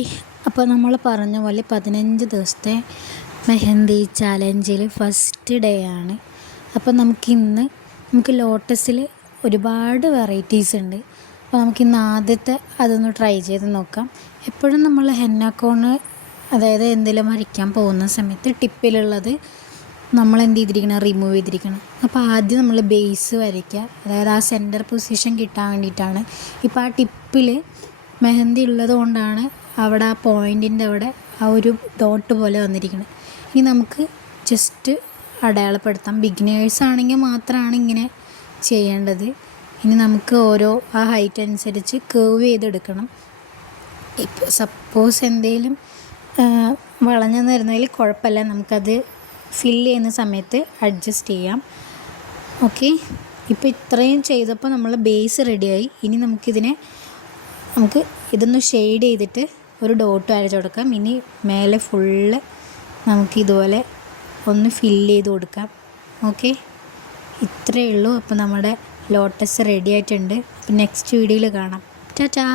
Hi. അപ്പോൾ നമ്മൾ പറഞ്ഞ പോലെ 15 ദിവസത്തെ മെഹന്തി ചാലഞ്ചിൽ ഫസ്റ്റ് ഡേ ആണ്. അപ്പോൾ നമുക്ക് ലോട്ടസിൽ ഒരുപാട് വെറൈറ്റീസ് ഉണ്ട്. അപ്പോൾ നമുക്കിന്ന് ആദ്യത്തെ അതൊന്ന് ട്രൈ ചെയ്ത് നോക്കാം. എപ്പോഴും നമ്മൾ ഹെന്ന കോണ് അതായത് എന്തെങ്കിലും വരയ്ക്കാൻ പോകുന്ന സമയത്ത് ടിപ്പിലുള്ളത് നമ്മൾ എന്ത് ചെയ്തിരിക്കണം, റിമൂവ് ചെയ്തിരിക്കണം. അപ്പോൾ ആദ്യം നമ്മൾ ബേസ് വരയ്ക്കുക, അതായത് ആ സെൻറ്റർ പൊസിഷൻ കിട്ടാൻ വേണ്ടിയിട്ടാണ്. ഇപ്പോൾ ആ ടിപ്പിൽ മെഹന്തി ഉള്ളത് കൊണ്ടാണ് അവിടെ ആ പോയിൻറ്റിൻ്റെ അവിടെ ആ ഒരു ഡോട്ട് പോലെ വന്നിരിക്കുന്നത്. ഇനി നമുക്ക് ജസ്റ്റ് അടയാളപ്പെടുത്താം. ബിഗിനേഴ്സ് ആണെങ്കിൽ മാത്രമാണ് ഇങ്ങനെ ചെയ്യേണ്ടത്. ഇനി നമുക്ക് ആ ഹൈറ്റ് അനുസരിച്ച് കേർവ് ചെയ്തെടുക്കണം. ഇപ്പോൾ സപ്പോസ് എന്തെങ്കിലും വളഞ്ഞു നിരുന്നതിൽ കുഴപ്പമില്ല, നമുക്കത് ഫില്ല് ചെയ്യുന്ന സമയത്ത് അഡ്ജസ്റ്റ് ചെയ്യാം. ഓക്കെ, ഇപ്പോൾ ഇത്രയും ചെയ്തപ്പോൾ നമ്മൾ ബേസ് റെഡിയായി. ഇനി നമുക്ക് ഇതൊന്ന് ഷെയ്ഡ് ചെയ്തിട്ട് ഒരു ഡോട്ട് വരച്ച് കൊടുക്കാം. ഇനി മേലെ ഫുള്ള് നമുക്ക് ഇതുപോലെ ഒന്ന് ഫില്ല് ചെയ്ത് കൊടുക്കാം. ഓക്കെ, ഇത്രയേ ഉള്ളൂ. അപ്പോൾ നമ്മുടെ ലോട്ടസ് റെഡി ആയിട്ടുണ്ട്. അപ്പോൾ നെക്സ്റ്റ് വീഡിയോയിൽ കാണാം. ടാറ്റാ.